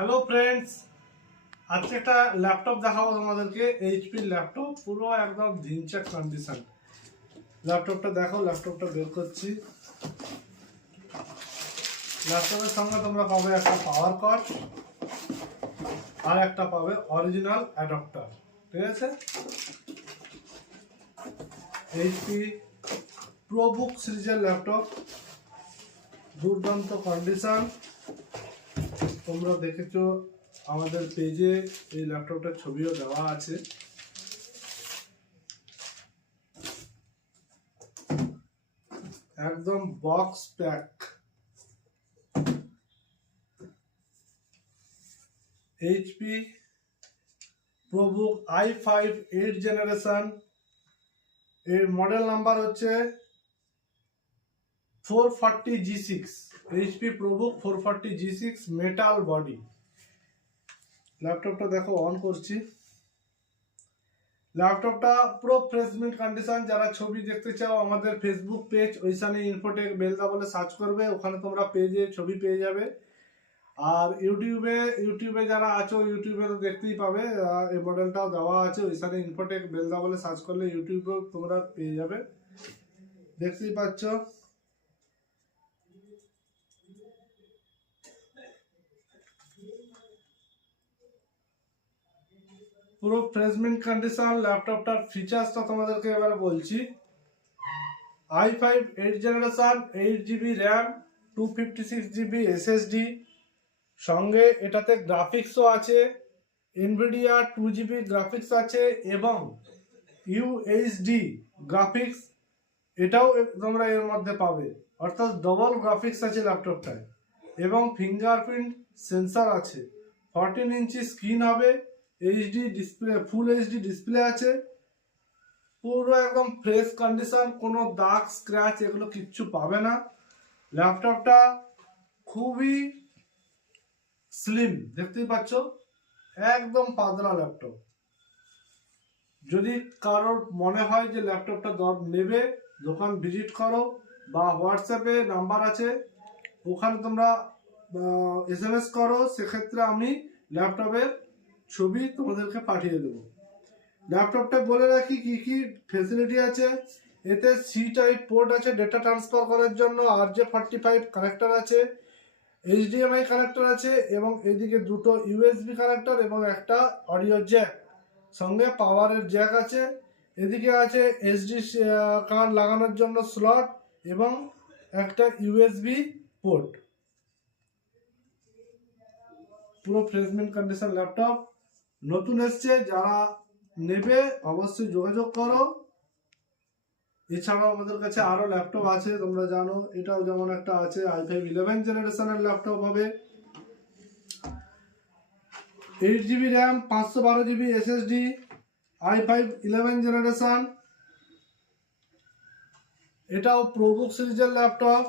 Hello friends, আজকে একটা laptop দেখাবো তোমাদেরকে। এইচপি ল্যাপটপ, পুরো একদম ঝিনচাক কন্ডিশন। ল্যাপটপটা দেখো, ল্যাপটপটা বের করছি। ল্যাপটপের সঙ্গে তোমরা পাবে একটা পাওয়ার কর্ড আর একটা পাবে অরিজিনাল অ্যাডাপ্টার। ঠিক আছে, এইচপি প্রোবুক সিরিজের ল্যাপটপ, দুর্দান্ত কন্ডিশন। তোমরা দেখেছো আমাদের পেজে এই ল্যাপটপটার ছবিও দেওয়া আছে। একদম box pack. HP ProBook i5 8 generation, এর মডেল নাম্বার হচ্ছে 440G6। HP ProBook 440G6 metal body. ল্যাপটপটা দেখো, অন করছি। ল্যাপটপটা পুরো ফ্রেশ মিন্ট কন্ডিশন। যারা ছবি দেখতে চাও আমাদের ফেসবুক পেজ ওইখানে ইনফোটেক বেলদা বলে সার্চ করবে, ওখানে তোমরা পেজে ছবি পেয়ে যাবে। আর ইউটিউবে যারা আছো ইউটিউবে তো দেখতেই পাবে, এই মডেলটাও দেওয়া আছে ওইখানে ইনফোটেক বেলদা বলে সার্চ করলে ইউটিউবেও তোমরা পেয়ে যাবে। দেখতেই পাচ্ছ পুরো ফ্রেশমেন্ট কন্ডিশন। ল্যাপটপটার ফিচার্সটা তোমাদেরকে এবারে বলছি। i5 8 generation, 8GB RAM, 256GB SSD, সঙ্গে এটাতে গ্রাফিক্সও আছে। এনভিডিয়া 2GB গ্রাফিক্স আছে এবং ইউএইচডি গ্রাফিক্স এটাও তোমরা এর মধ্যে পাবে, অর্থাৎ ডবল গ্রাফিক্স আছে ল্যাপটপটায়। এবং ফিঙ্গারপ্রিন্ট সেন্সার আছে। 14 ইঞ্চি স্ক্রিন হবে, HD display, full HD display আছে। পুরো একদম ফ্রেশ কন্ডিশন, কোনো দাগ স্ক্র্যাচ এগুলো কিচ্ছু পাবে না। ল্যাপটপটা খুবই স্লিম, দেখতেই পাচ্ছ, একদম পাতলা ল্যাপটপ। যদি কারোর মনে হয় যে ল্যাপটপটা নেবে, দোকান ভিজিট করো বা হোয়াটসঅ্যাপে নাম্বার আছে ওখানে তোমরা SMS করো, সেক্ষেত্রে আমি ল্যাপটপের ছবি তোমাদেরকে পাঠিয়ে দেবো। ল্যাপটপটা বলে রাখি কি কি ফেসিলিটি আছে। এতে সি টাইপ পোর্ট আছে ডেটা ট্রান্সফার করার জন্য, RJ45 কানেক্টর আছে, HDMI কানেক্টর আছে এবং এদিকে দুটো USB কানেক্টর এবং একটা অডিও জ্যাক, সঙ্গে পাওয়ারের জ্যাক আছে। এদিকে আছে SD কার্ড লাগানোর জন্য স্লট এবং একটা USB পোর্ট। পুরো ফ্রেশমেন্ট কন্ডিশন ল্যাপটপ, নতুন এসছে। যারা নেবে অবশ্যই যোগাযোগ করো। এছাড়াও আমাদের কাছে আরো ল্যাপটপ আছে, তোমরা জানো। এটাও যেমন একটা আছে, i5 11 জেনারেশনের ল্যাপটপ হবে, 8GB RAM, 512GB SSD, i5 11 generation. এটাও প্রোবুক সিরিজের ল্যাপটপ।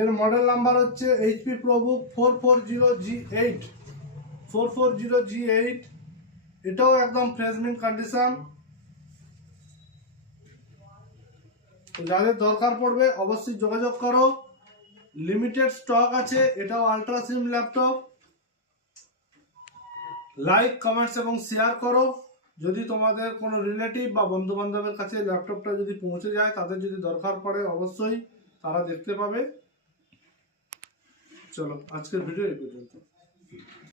এর মডেল নাম্বার হচ্ছে এইচপি প্রোবুক 440G8। 440G8। এটাও একদম ফ্রেশমেন্ট কন্ডিশন। যাদের দরকার পড়বে অবশ্যই যোগাযোগ করো। লিমিটেড স্টক আছে। এটাও ultra slim laptop. Like, comments এবং শেয়ার করো। যদি তোমাদের কোনো রিলেটিভ বা বন্ধু বান্ধবের কাছে ল্যাপটপটা যদি পৌঁছে যায়, তাদের যদি দরকার পড়ে অবশ্যই তারা দেখতে পাবে। চলো, আজকের ভিডিও এই পর্যন্ত।